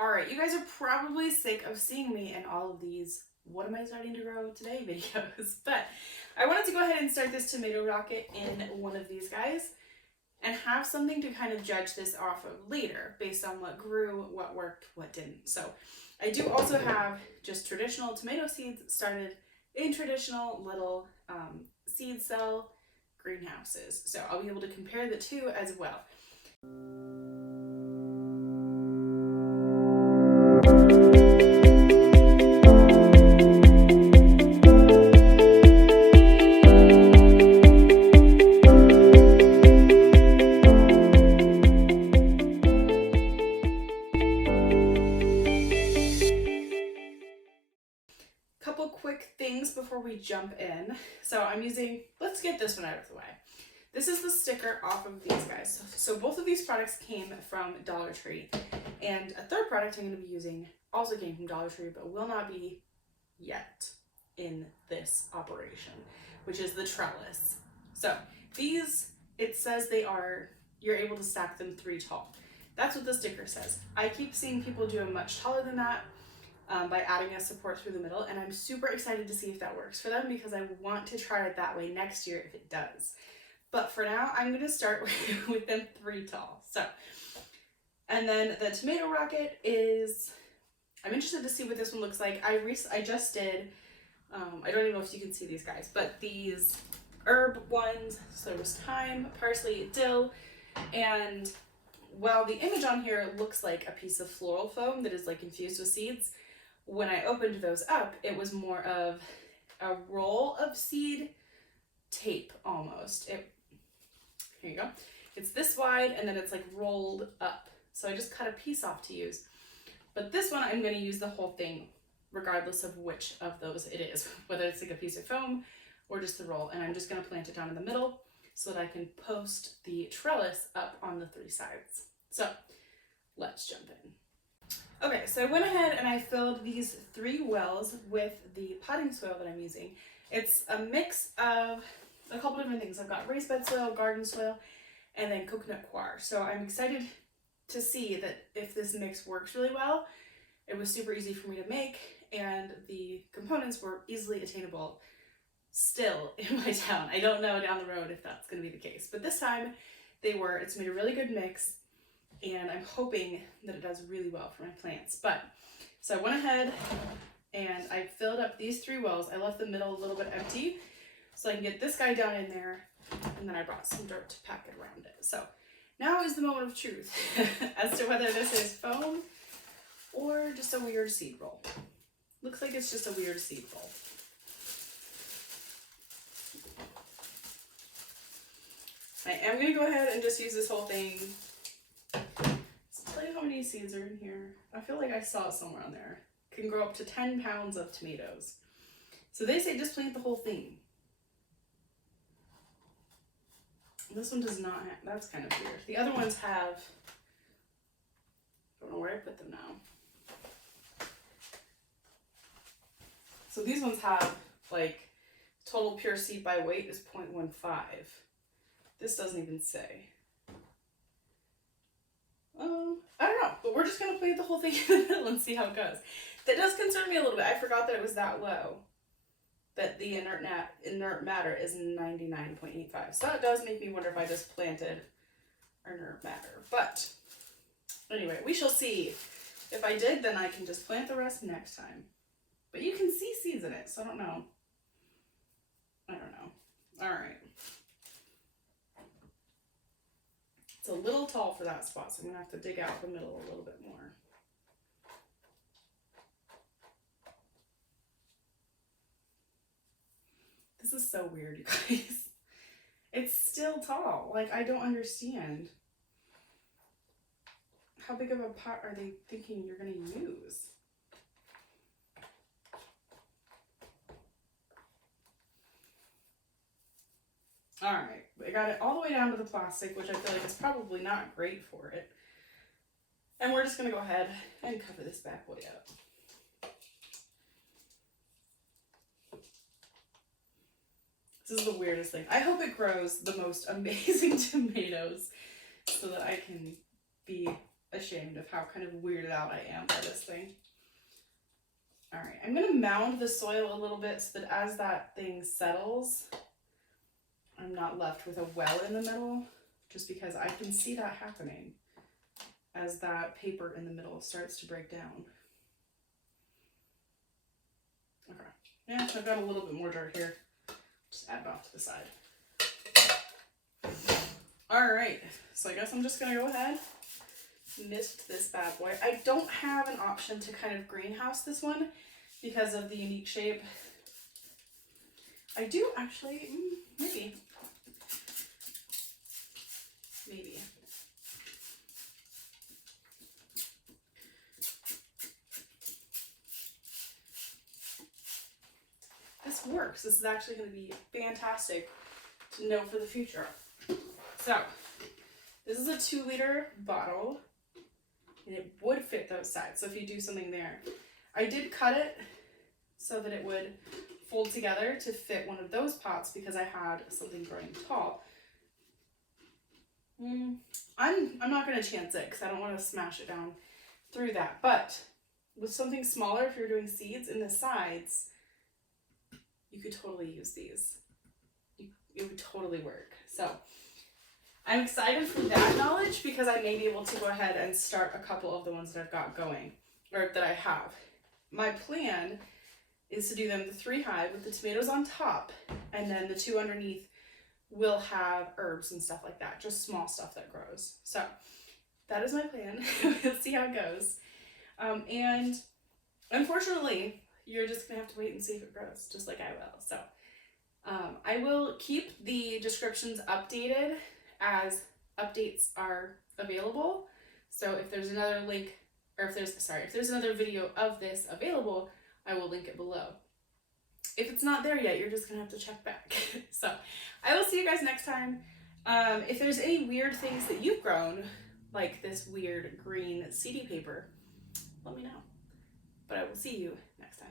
Alright, you guys are probably sick of seeing me in all of these "what am I starting to grow today" videos, but I wanted to go ahead and start this tomato rocket in one of these guys and have something to kind of judge this off of later based on what grew, what worked, what didn't. So I do also have just traditional tomato seeds started in traditional little seed cell greenhouses. So I'll be able to compare the two as well. Couple quick things before we jump in. So I'm using, let's get this one out of the way. This is the sticker off of these guys. So both of these products came from Dollar Tree, and a third product I'm going to be using also came from Dollar Tree, but will not be yet in this operation, which is the trellis. So these, it says you're able to stack them 3 tall. That's what the sticker says. I keep seeing people do them much taller than that by adding a support through the middle, and I'm super excited to see if that works for them because I want to try it that way next year if it does. But for now, I'm going to start with them 3 tall. So, and then the tomato rocket is, I'm interested to see what this one looks like. I just did, I don't even know if you can see these guys, but these herb ones. So there was thyme, parsley, dill, and while the image on here looks like a piece of floral foam that is like infused with seeds, when I opened those up, it was more of a roll of seed tape almost. Here you go. It's this wide and then it's like rolled up. So I just cut a piece off to use. But this one I'm going to use the whole thing regardless of which of those it is, whether it's like a piece of foam or just the roll. And I'm just going to plant it down in the middle so that I can post the trellis up on the 3 sides. So let's jump in. Okay, so I went ahead and I filled these 3 wells with the potting soil that I'm using. It's a mix of a couple different things. I've got raised bed soil, garden soil, and then coconut coir. So I'm excited to see that if this mix works really well. It was super easy for me to make, and the components were easily attainable still in my town. I don't know down the road if that's going to be the case, but this time they were. It's made a really good mix, and I'm hoping that it does really well for my plants. But so I went ahead and I filled up these 3 wells. I left the middle a little bit empty so I can get this guy down in there, and then I brought some dirt to pack it around it. So now is the moment of truth as to whether this is foam or just a weird seed roll. Looks like it's just a weird seed roll. I am going to go ahead and just use this whole thing. Let's tell you how many seeds are in here. I feel like I saw it somewhere on there. Can grow up to 10 pounds of tomatoes. So they say just plant the whole thing. This one does not have, that's kind of weird. The other ones have, I don't know where I put them now. So these ones have like total pure seed by weight is 0.15. This doesn't even say. I don't know, but we're just gonna plant the whole thing in the middle and see how it goes. That does concern me a little bit. I forgot that it was that low. That the inert matter is 99.85. So that does make me wonder if I just planted inert matter. But anyway, we shall see. If I did, then I can just plant the rest next time. But you can see seeds in it, so I don't know. I don't know. All right. It's a little tall for that spot, so I'm going to have to dig out the middle a little bit more. This is so weird, you guys. It's still tall. Like, I don't understand. How big of a pot are they thinking you're going to use? All right, I got it all the way down to the plastic, which I feel like is probably not great for it. And we're just going to go ahead and cover this back way up. This is the weirdest thing. I hope it grows the most amazing tomatoes so that I can be a ashamed of how kind of weirded out I am by this thing. All right, I'm gonna mound the soil a little bit so that as that thing settles, I'm not left with a well in the middle, just because I can see that happening as that paper in the middle starts to break down. Okay, yeah, I've got a little bit more dirt here. Just add it off to the side. All right, so I guess I'm just gonna go ahead, mist this bad boy. I don't have an option to kind of greenhouse this one because of the unique shape. I do actually, maybe. This works. This is actually going to be fantastic to know for the future. So, this is a 2-liter bottle, and it would fit those sides. So if you do something there, I did cut it so that it would fold together to fit one of those pots because I had something growing tall. I'm not going to chance it because I don't want to smash it down through that. But with something smaller, if you're doing seeds in the sides, you could totally use these. It would totally work. So I'm excited for that knowledge because I may be able to go ahead and start a couple of the ones that I've got going, or that I have. My plan is to do them the 3 high with the tomatoes on top, and then the 2 underneath will have herbs and stuff like that, just small stuff that grows. So that is my plan. We'll see how it goes. And unfortunately, you're just gonna have to wait and see if it grows, just like I will. So I will keep the descriptions updated as updates are available. So if there's another link, or if there's another video of this available, I will link it below. If it's not there yet, you're just gonna have to check back. So I will see you guys next time. If there's any weird things that you've grown, like this weird green CD paper, let me know. But I will see you next time.